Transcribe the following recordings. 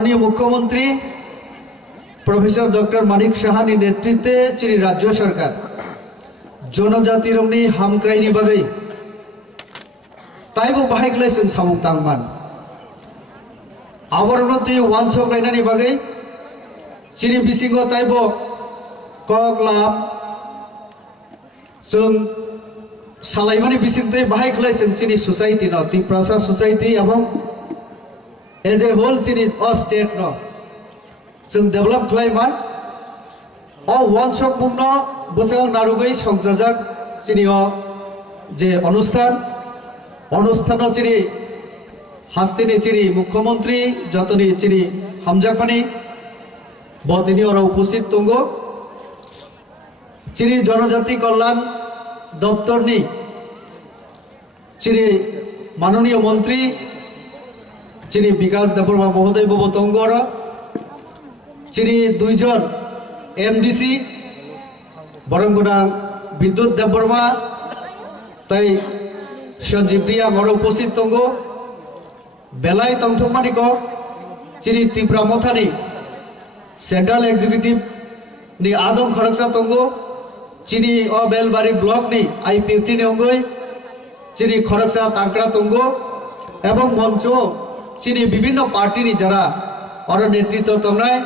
माननीय मुख्यमंत्री professor doctor Manik साहानि नेतृत्वे चिनी राज्य सरकार जनजाति रंगनी हामक्राइनि बागै ताइबो बाहायख्लाय जों सामुं तांमान आवरणति वानसक लायनानि बागै चिनी बिसिंगो ताइबो कक लाम जों सालायमानि बिसिंते बाहायख्लाय जों चिनी सोसाइटी न तिप्रासा सोसाइटी एवं एज ए होल चिनी स्टेट न जों डेभलप खालायमान वानसक बुंनो बोसां नारुगै संजाजाक चिनी जे অনুষ্ঠান चिनी हास्तिनि चिनी मुख्यमंत्री जतनी चिनी हामजाकमानि बदिनी और उपस्थित दंगो चिनी जनजाति कल्याण दप्तरनि चिनी माननीय मंत्री चिनी विकास देबबर्मा महोदय बबो दंगो चिनी दुइजन एमडीसी बरंगुना विद्युत देबबर्मा तै सञ्जीव प्रिया और उपस्थित दंगो बेलाय तंथमानि को चिनी त्रिपुरा मथानि सेंट्रल एक्जिक्यूटिव नि आदम खरगसा दंगो चिनी बेलबारी ब्लॉक नि आईपीएफटी नि अंगै चिनी खरगसा तांकड़ा दंगो एवं मंचो चिनी विभिन्न पार्टी नि जरा और नेतृत्व तंगनाय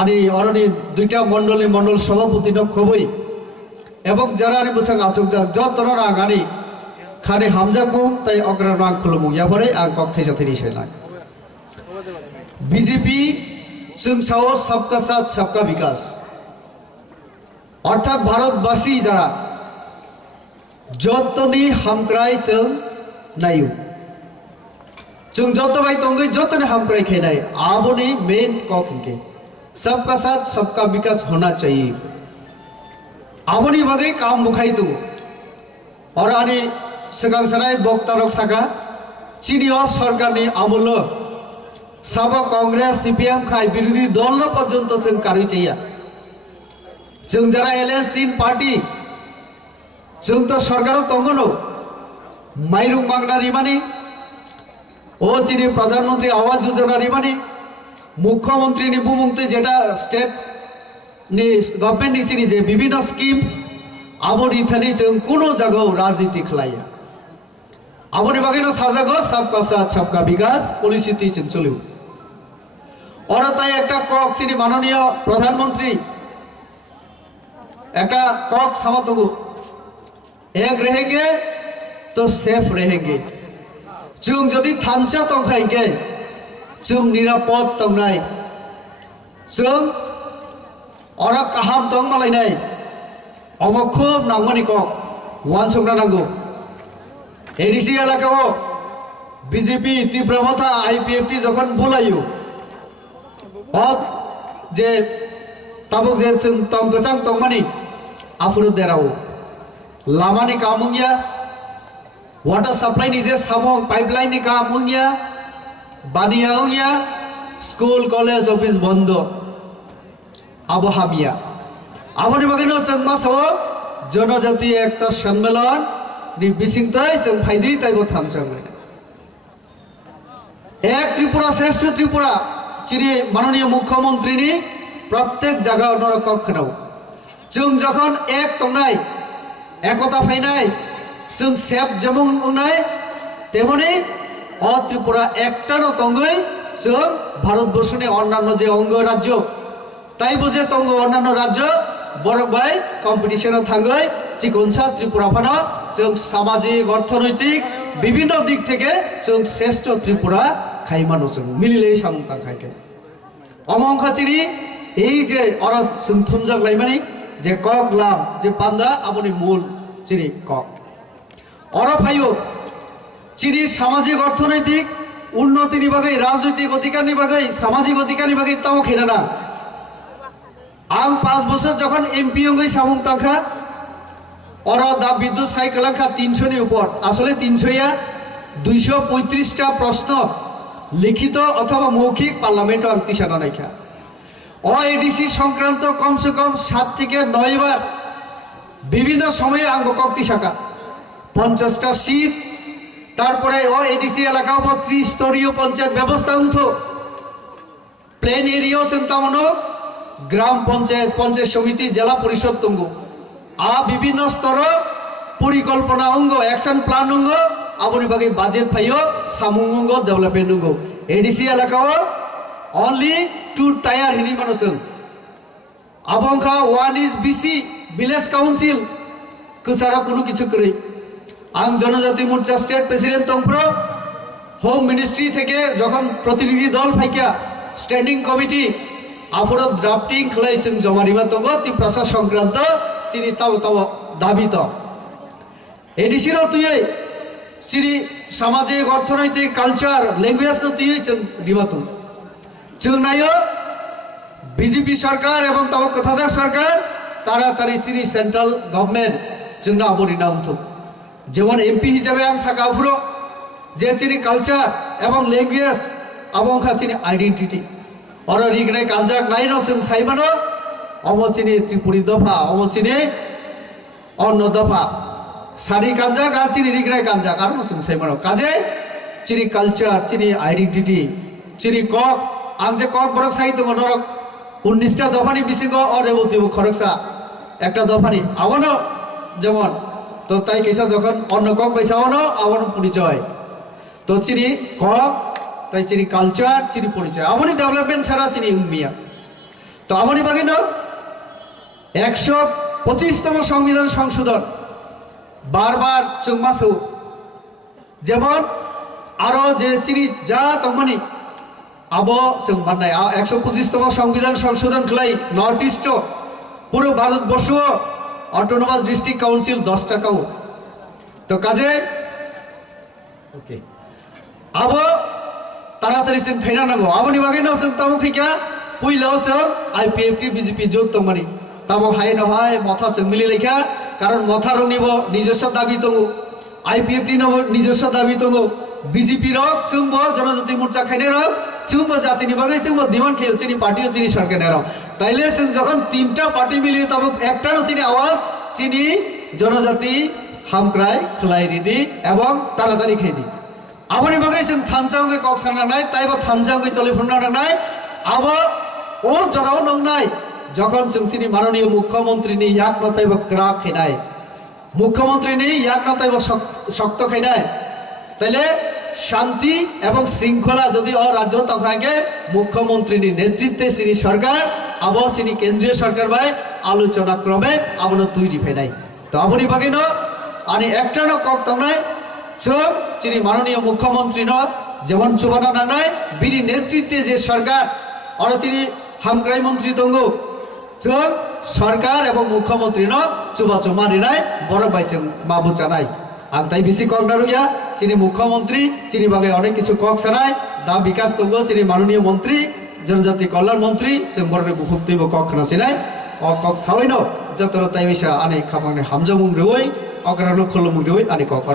आनी अरनि दुइटा मंडल सभापति न खबै एवं जरा नि बसां आचुकजा जतन रागानि खाने हामजाकबो ताई अग्रना खुलुमु याबरे आं कक्थै जाथैनि सेनाय बीजेपी जों साओ सबका साथ सबका विकास अर्थात भारतवासी जरा जतनी हामक्राय जों नायु जों जत भाई तंगै जतने हामक्राय खेनाय आबोनि मेन ककिंके सबका साथ सबका विकास होना चाहिए आबोनि बागै काम बुखाय दङ और आनी सिगां सानाय बक्तारक सागा चिनिया सरकारनि आमूल सब कांग्रेस सीपीएम खाय विरोधी दल न पर्यंत जों कारुय चाहिए जों जरा एलएस 3 पार्टी जों तो सरकार दंगनो माइरं मागना रिमानि ओ चिनी प्रधानमंत्री आवास योजना रिमानि मुख्यमंत्री नि बुमुंते जेटा स्टेट नि गवर्नमेंट नि चिनी जे विभिन्न स्कीम्स आबोनि थानि जों कोनो जगह राजनीति खलाया आबोनि बागैनो साजागो सबका साथ सबका विकास पॉलिसी ती जों चलिउ और ताई एकटा कक चिनी माननीय प्रधानमंत्री एकटा कक सामतगु एक रहेंगे तो सेफ रहेंगे जों जदि थानसा तंखायगे जों निरापद तंनाय जों और काहाम दं मालायनाय अमखुब नांगमानि कक वानसकना नांगौ एडीसी एलाकाओ बीजेपी त्रिपुरा मथा आईपीएफटी जखन बुलायो जे ताबुक जे जों तंग गोसां तंमानि आफुर देराव लामानि कामुंगिया वाटर सप्लाई नि जे सामं पाइपलाइन नि कामुंगिया बानियाउंगिया स्कूल कॉलेज ऑफिस बंद आबहाबिया आबोनि बागैनो जों मासाव जनजाति एकता सम्मेलन नि बिसिंतै जों फायदि ताइबो थामसांलाय एक त्रिपुरा श्रेष्ठ त्रिपुरा चिनी माननीय मुख्यमंत्री नि प्रत्येक जगह नर कखनाव जों जखन एक तंनाय एकता फायनाय जों सेफ जेमन उनाय तेमनि त्रिपुरा एकटानो तंगै जों भारतवर्षनि अन्यान्य जे अंग राज्य ताइबो जे तंग अन्यान्य राज्य बरबाय कम्पिटिशनाव थांगै चिकनसा त्रिपुरा फाना जों सामाजिक अर्थनैतिक विभिन्न दिक থেকে जों श्रेष्ठ त्रिपुरा खाइमानो जों मिलिले सामुंतां खायके अमंखा चिनी এই যে অরা जों थुमजाक लाइमानि जे कक लाम जे पान्दा आबोनि मूल चिनी कक अरा फायो चिनी सामाजिक अर्थनैतिक उन्नतिनि बागै राजनैतिक अधिकारनि बागै सामाजिक अधिकारनि बागै ताव खेनाना आं 5 बोसोर जखन एमपी अंगै सामुं तांखा और दा विद्युत साइकेलांखा 300 नि ऊपर आसले 300 या 235 टा प्रश्न लिखित अथवा मौखिक पार्लामेंट अंतिसाना नायखा एडीसी संक्रांत कम से कम 7 থেকে 9 बार विभिन्न समय आंग कक्ति शाखा 50 टा सीट तारपरे एडीसी एलाका 30 स्तरीय पंचायत व्यवस्था उन्थो প্লেন এরিয়াও সেন্তামনো গ্রাম পঞ্চায়েত পঞ্চায়েত সমিতি জেলা পরিষদ তঙ্গ বিভিন্ন স্তর পরিকল্পনা অঙ্গ অ্যাকশন প্ল্যান অঙ্গ আপনি বাকি বাজেট ফাইও সামুং অঙ্গ ডেভেলপমেন্ট অঙ্গ এডিসি এলাকাও অনলি 2 টায়ার হিনি মানুষ আবংখা 1 ইজ বিসি ভিলেজ কাউন্সিল কুসারা কোনো কিছু করে আং জনজাতি মোর্চা স্টেট প্রেসিডেন্ট তংপ্র হোম মিনিস্ট্রি থেকে যখন প্রতিনিধি দল ফাইকা স্ট্যান্ডিং কমিটি আফর ড্রাফটিং খাইছেন জমা দিবা তঙ্গ তি প্রশাসন সংক্রান্ত চিনি তাও তাও দাবিত এডিসির তুই চিনি সামাজিক অর্থনৈতিক কালচার ল্যাঙ্গুয়েজ তো তুই দিবাত जों नायो বিজেপি সরকার এবং তাও কথাজা সরকার তাড়াতাড়ি চিনি সেন্ট্রাল গভর্নমেন্ট जोंना আবরিনা অন্থ যেমন এমপি হিসাবে আং সাকাফুরো যে চিনি কালচার এবং ল্যাঙ্গুয়েজ এবং চিনি আইডেন্টিটি और रिगनाय कालजाक नाइनो जों साइबानो अमसिनी त्रिपुरी दफा अमसिनी अन्न दफा सारि कालजाक आर चिनि रिगनाय कालजाक आर जों साइबानो काजे चिनि कालचार चिनि आइडेंटिटी चिनि कक आं जे कक बरक साहित्य मनरक 19টা দফানি বিসিগ और রেবল দিব খরকসা একটা দফানি আবনো যেমন তো তাই কেসা যখন অন্য কক বাইসাওনো আবনো পরিচয় তো চিনি কক তাই চিনি কালচার চিনি পরিচয় আমনি ডেভেলপমেন্ট ছাড়া চিনি উম্মিয়া তো আমনি বাগিনো 125তম সংবিধান সংশোধন বারবার চুংমাসু যেমন আরো যে চিনি যা তমনি আবো চুংবানাই 125তম সংবিধান সংশোধন খাই নর্থ ইস্ট পুরো ভারতবর্ষ অটোনোমাস ডিস্ট্রিক্ট কাউন্সিল 10 টাকাও তো কাজে ওকে আবো তাড়াতাড়ি जों खायना नांगौ आबनि बागैनो जों तामो खैका पुइलाव जों आईपीएफटी बीजेपी जों तंमानि तामो हाय नहाय मथा जों मिलि लेखा कारण मथा रनिबो নিজস্ব दाबि दङ आईपीएफटी नो নিজস্ব दाबि दङ बीजेपी रक जोंबो जनजाति मोर्चा खायने रक जोंबो जातिनि बागै जोंबो डिमान्ड खायो जोंनि पार्टियो जोंनि सरकारनि रक ताइले जों যখন তিনটা পার্টি মিলিয়ে তামो একটানো চিনি আওয়াজ চিনি জনজাতি হামক্রাই খলাই রিদি এবং তাড়াতাড়ি খাইদি आबनि बागै जों थानजांगे कक्साना नाय ताइबा थानजांगे चलिफुना नाय आब ओ जराव नंनाय যখন जों सिनि माननीय मुख्यमंत्रीनि याक नाताइबा क्रा खैनाय मुख्यमंत्रीनि याक नाताइबा शक्त खैनाय তাইলে শান্তি এবং শৃঙ্খলা যদি ও রাজ্য তখাগে মুখ্যমন্ত্রীর নেতৃত্বে সিনি সরকার আব সিনি কেন্দ্রীয় সরকার বাই আলোচনা ক্রমে আবনো তৈরি ফেনাই তো আপনি বাগিন আনি একটানো কক তংনাই চোখ চিনি মাননীয় মুখ্যমন্ত্রী ন যেমন চুবানা নানায় বিনি নেতৃত্বে যে সরকার আর চিনি হামক্রাই মন্ত্রী তঙ্গ চোখ সরকার এবং মুখ্যমন্ত্রী ন চুবা চুমানি নাই বড় বাইছে মাবু চানাই আর তাই বেশি কক নারুগিয়া চিনি মুখ্যমন্ত্রী চিনি বাগে অনেক কিছু কক সানায় দা বিকাশ তঙ্গ চিনি মাননীয় মন্ত্রী জনজাতি কল্যাণ মন্ত্রী সেম্বরের বুকুক্তিব কক নাসিনাই ও কক সাওইনো যতর তাই আনে খামানে হামজামুং রই অগ্রানো খলমুং রই আনে কক